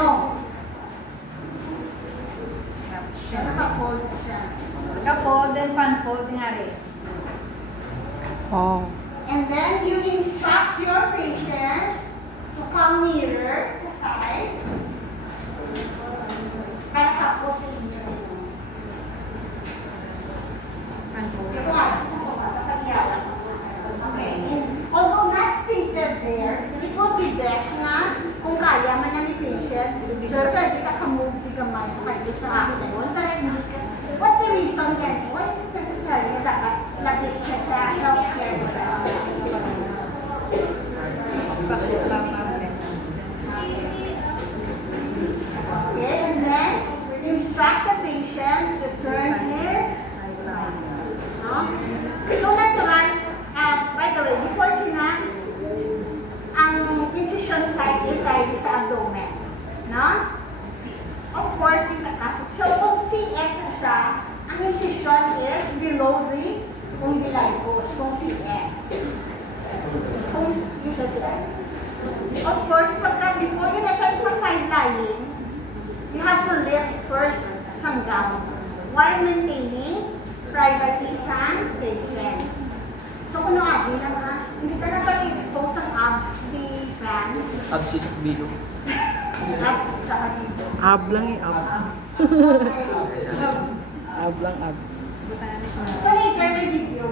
No. Naka-fold na siya. Naka-fold, then pan-fold nga rin. Oh. And then you instruct your patient to come nearer sa side. Para hapo sa inyo. Ito nga, siya sa kumata, pag-yaran. Okay. And although not stated there, it would be best na kung kaya man na ni patient, sir, pwede ka ka-move di kamay kahit sa akin. What's the reason, Kenny? Why is it necessary na dapat lapit siya sa healthcare? Okay, and then instruct the patient to turn his so natural, by the way, before sinan, ang incision site is already sa abdomen. No? Of course, so kung CS na siya, ang incision is below the umbilicus, kung CS. Kung yung ganyan. Of course, before yun na siya side lying, you have to lift first sanggam while maintaining privacy sa patient. So kung ano abi na mga, hindi ka na pag-expose ang abs ni Franz. Abs sa bilo. Abs sa kabilo. Ab lang eh, ab. Okay. Ab lang, ab. So later may video.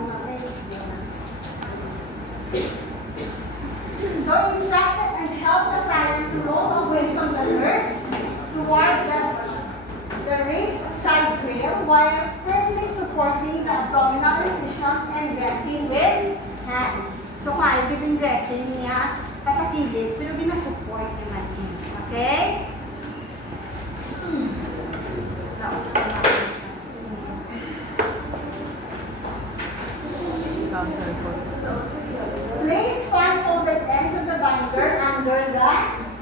So instruct and help the client to roll away from the nurse toward the raised side rail while firmly supporting the abdominal incisions and dressing with hand. So kaya giving dressing niya patatili pero binasupport naman niya. Okay? Place fan-folded ends of the binder under the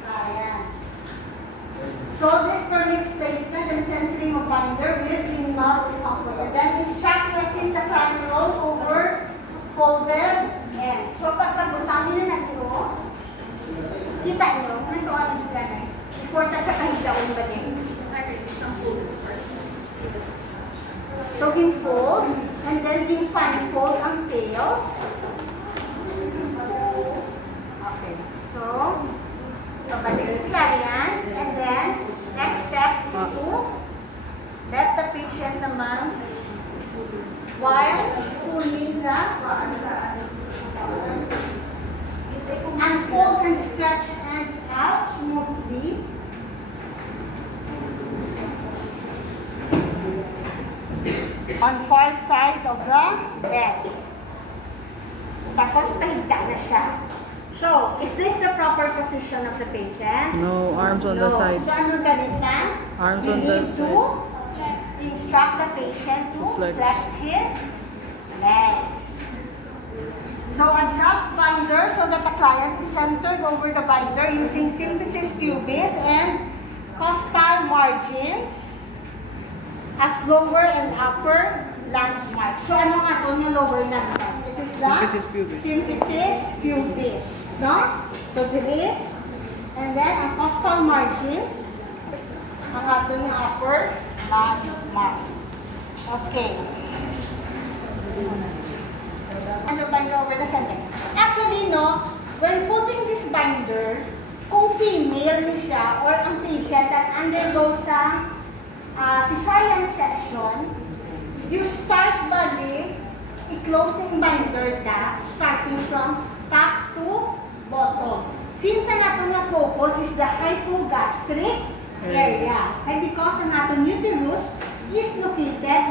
client. So this permits placement and centering of binder with minimal discomfort. And then instruct to assist the client to roll over folded ends. So pagkabutang nyo na ito, kita nyo, nito ano yung ganun. Before ta siya kahigawin ba din? So in-fold, and then in-fan-fold ang tails. Okay. So, pabalik sa client, and then next step is to let the patient naman while pulling the unfold and stretch ends out smoothly. On far side of the bed. Tapos pahigda na siya. So, is this the proper position of the patient? No, arms on the side. So, ano ganit na? Arms on the side. You need to instruct the patient to flex his legs. So, adjust binder so that the client is centered over the binder using symphysis pubis and costal margins as lower and upper landmark. So, ano nga ito yung lower landmark? It is the Symphysis pubis. Symphysis pubis. No? So, dire. And then, ang costal margins, ang ato yung upper landmark. Okay. Ano binder over the center? Actually, no, when putting this binder, kung female ni siya or ang patient that undergoes sa cesarean section, you start bali, i-close na yung binder na, starting from top to bottom. Since ang ato nga focus is the hypogastric area, and because ang ato uterus is located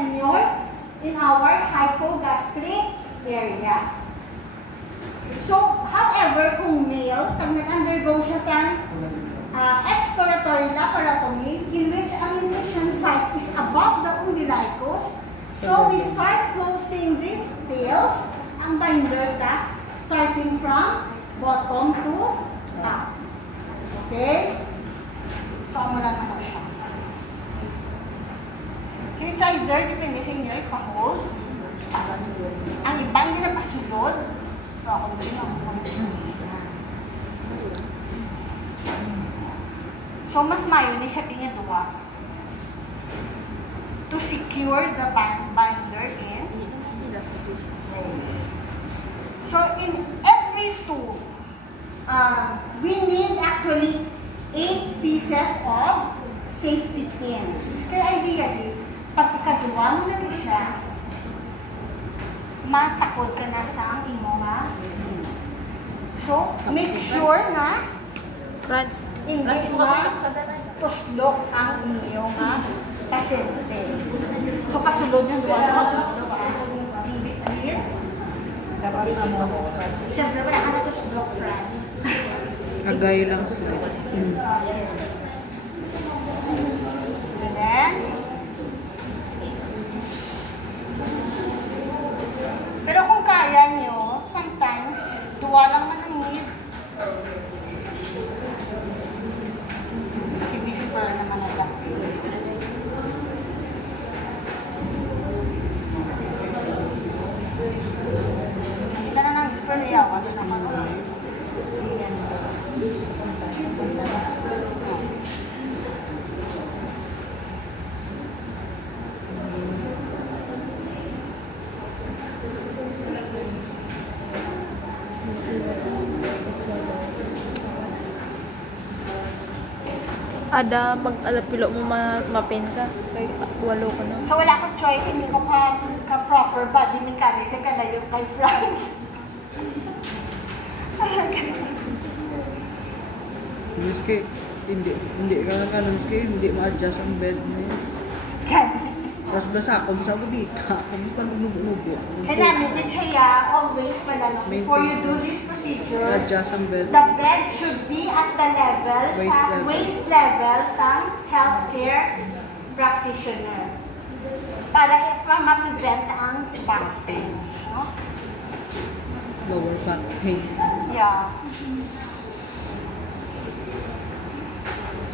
in our hypogastric area. So, however, kung male, pag nag-undergo siya sa exploratory laparotomy in which ang incision site is above the umbilicus, so we start closing these tails, ang binder na, starting from bottom to top. Okay? So, mula naman siya. So, it's either, depende sa inyo, ipa-hold. Ang iba, hindi na pasulod. So, ako din ang So, So, mas mayo ni siya pingaduwa to secure the binder in place. So, in every tool, we need actually 8 pieces of safety pins. Kaya ideally, pag ikaduwa mo na siya, matakod ka na sa imo nga. So, make sure na hindi tuslok ang inyo nga pasyente. So, kasulod yung duwa na in between. Siyempre, wala ka na tuslok, friends. Agay lang siya. And then, pero kung kaya nyo, sometimes, duwa lang man ang need. Si Whisper naman na lang. Hindi ka na ng Whisper na yawa. Doon naman ako. Ada, pag alapilo mo mapin ka, kay walo ko na. So wala akong choice, hindi ko ka-proper body mechanics yung kalayo kay Franz. Miski, hindi ka na miski, hindi ma-adjust ang bed mo. Tapos basa ako, bisa ako dito. Tapos parang magnubo-nubo. Kaya namin din siya always pala, before you do this procedure, adjust ang bed. the bed should be at the level waist level sa healthcare practitioner. Para ma-prevent ang back pain. No? Lower back pain. Yeah.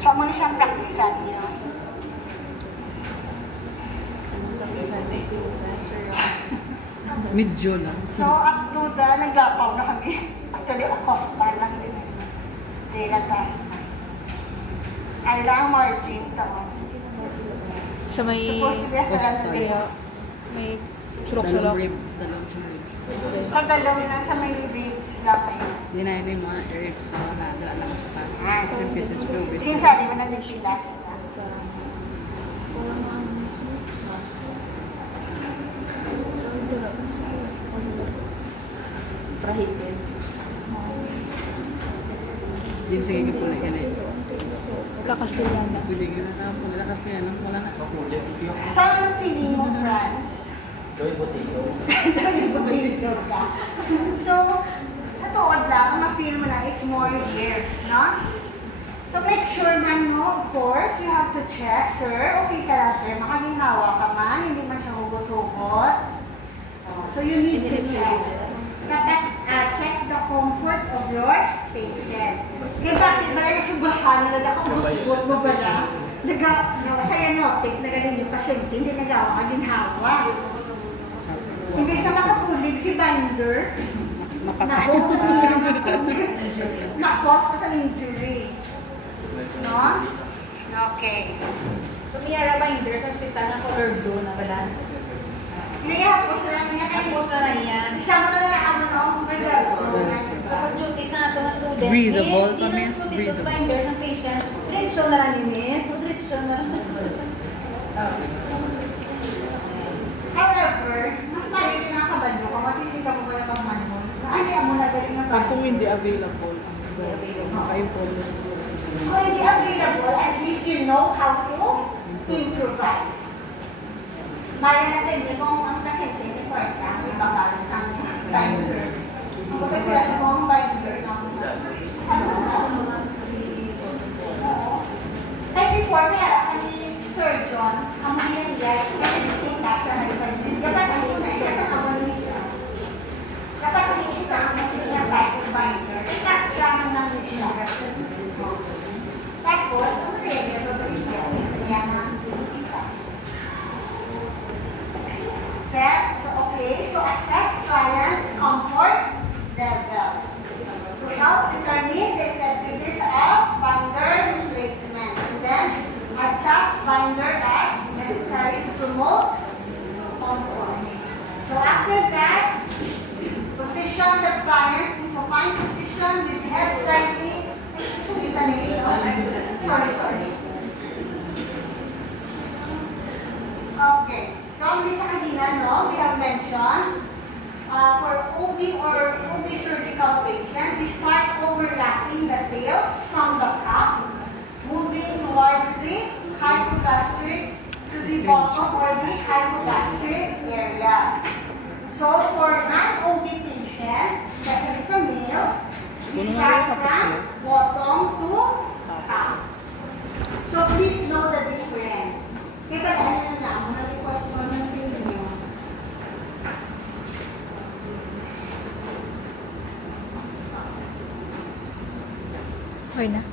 So, mo na siyang practicean niyo. Medyo lang. So, up to the, naglapaw na kami. Actually, acosta lang din. Hindi lang taas na. Ay lang, margin to. Sa may Supposed to be as the Costa. din. may Dalawang sulok-sulok. rib. Dalawang sa ribs. Sa dalaw na, sa may ribs lang ngayon. Hindi na yun yung mga ribs na nadala lang sa 6 pieces per week. Since ari mo na nagpilas na. Prahitin. Din sige ka pula yan eh. Lakas ko yan na. Pwede ka na pula lakas na yan. Wala na. Saan feeling mo, Franz? Botigo ka. So, sa tuod lang, ma-feel mo na it's more here, no? So, make sure man mo, of course, you have to check, sir. Okay ka lang, sir. Makaginhawa ka man, hindi man siya hugot-hugot. So, you need to check. Check the comfort of your patient. Kaya kasi ba na subahan na nagkakabot mo ba na? Cyanotic na galing yung pasyente, hindi nagawa kaginhawa. Imbes na makapulig si binder, na-cause pa sa injury. No? Okay. Tumiyara binder sa hospital na color blue na pala. Nayapos na niya kayo. Tapos na lang yan. Isama na lang ako, no? Sa pag-duty sa ato mga students, Breathable Miss, pa, di Miss, na duty breathable. sa binders ng patient. Diretso na lang ni Miss. Diretso na lang. However, mas mayo din ang kabalo kung matisita mo ba na pag-manual. Naaliya mo na galing ng Pag kung body. hindi available, maka-implement. Kung hindi available, at least you know how to improvise. Maya na pwede kung ang pasyente ni Kwarta, ang ibabalo sa binder. Kung magkaklas mo ang binder ng kaya before, meron kami surgeon, ang mga nangyayari, kasi tingnan siya na ipanin. Dapat tingnan siya sa kamanila. Dapat tingnan siya ang siya binder. Tingnan siya ang namin siya. Tapos, ano na yan? Ito ba rin yan? Kaya na, set. So, okay. So, assess client's comfort levels to help determine the effectiveness of binder replacement. binder as necessary to promote comfort. So after that, position the planet in supine position with head slightly. Sorry. Okay. So this kanina, no, we have mentioned for OB or OB surgical patient, we start overlapping the tails from the cup, moving towards the hypogastric to the bottom or the hypogastric area. So for non-OB patient, especially sa male, we start from bottom to top. So please know the difference. Kaya ano na ako, nag-question na sa inyo. Okay na.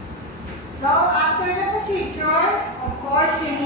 So after the procedure, of course, you